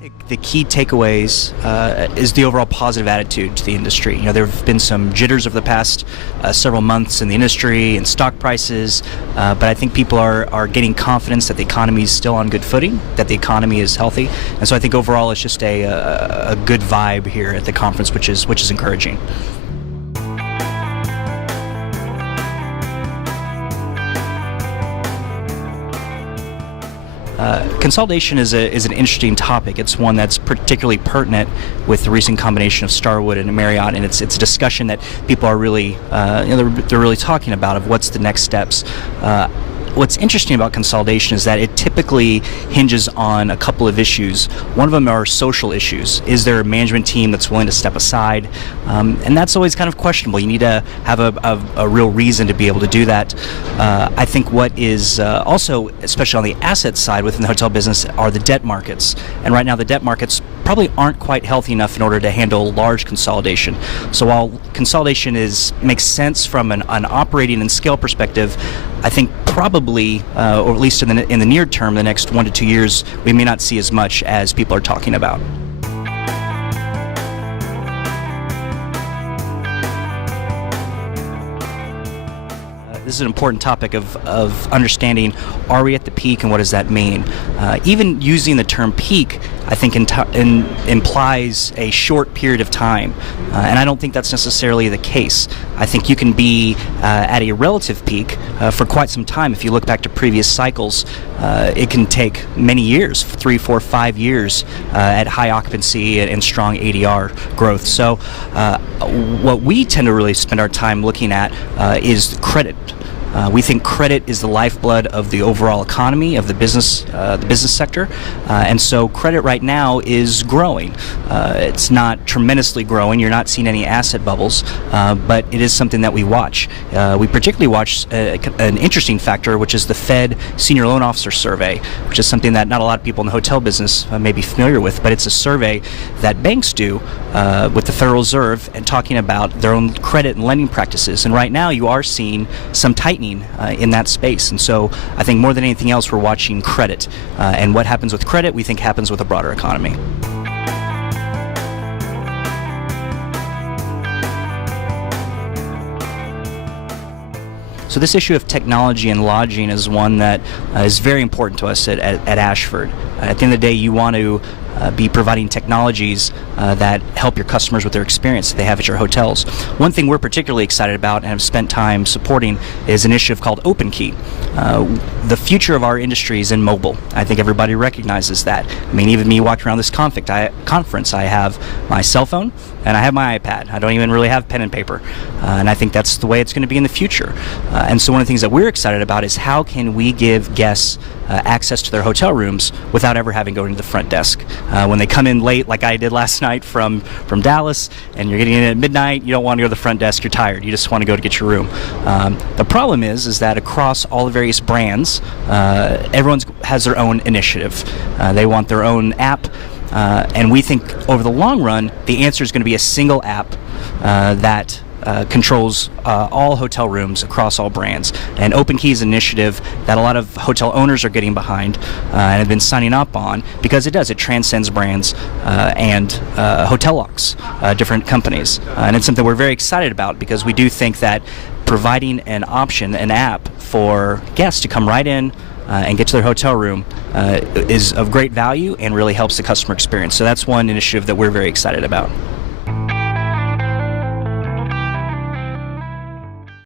The key takeaways is the overall positive attitude to the industry. There have been some jitters over the past several months in the industry and stock prices, but I think people are gaining confidence that the economy is still on good footing, that the economy is healthy, and so I think overall it's just a good vibe here at the conference, which is encouraging. Consolidation is an interesting topic. It's one that's particularly pertinent with the recent combination of Starwood and Marriott, and it's a discussion that people are really they're really talking about of what's the next steps. What's interesting about consolidation is that it typically hinges on a couple of issues. One of them are social issues. Is there a management team that's willing to step aside? And that's always kind of questionable. You need to have a real reason to be able to do that. I think what is also, especially on the asset side within the hotel business, are the debt markets. And right now the debt markets probably aren't quite healthy enough in order to handle large consolidation. So while consolidation makes sense from an operating and scale perspective, I think probably, or at least in the near term, the next 1 to 2 years, we may not see as much as people are talking about. This is an important topic of understanding, are we at the peak and what does that mean? Even using the term peak, I think implies a short period of time, and I don't think that's necessarily the case. I think you can be at a relative peak for quite some time. If you look back to previous cycles, it can take many years, 3, 4, 5 years at high occupancy and strong ADR growth. So what we tend to really spend our time looking at is credit. We think credit is the lifeblood of the overall economy, of the business sector, and so credit right now is growing. It's not tremendously growing. You're not seeing any asset bubbles, but it is something that we watch. We particularly watch an interesting factor, which is the Fed Senior Loan Officer Survey, which is something that not a lot of people in the hotel business may be familiar with, but it's a survey that banks do with the Federal Reserve and talking about their own credit and lending practices. And right now you are seeing some tightening in that space, and so I think more than anything else we're watching credit, and what happens with credit we think happens with a broader economy. So this issue of technology and lodging is one that is very important to us at Ashford. At the end of the day, you want to be providing technologies that help your customers with their experience that they have at your hotels. One thing we're particularly excited about and have spent time supporting is an initiative called OpenKey. The future of our industry is in mobile. I think everybody recognizes that. I mean, even me walking around this conference, I have my cell phone and I have my iPad. I don't even really have pen and paper. And I think that's the way it's going to be in the future. And so one of the things that we're excited about is how can we give guests access to their hotel rooms without ever having to go into the front desk. When they come in late, like I did last night from Dallas, and you're getting in at midnight, you don't want to go to the front desk, you're tired, you just want to go to get your room. The problem is that across all the various brands, everyone has their own initiative. They want their own app, and we think over the long run, the answer is going to be a single app that controls all hotel rooms across all brands. And OpenKey is an initiative that a lot of hotel owners are getting behind and have been signing up on because it transcends brands and hotel locks, different companies. And it's something we're very excited about because we do think that providing an option, an app for guests to come right in and get to their hotel room is of great value and really helps the customer experience. So that's one initiative that we're very excited about.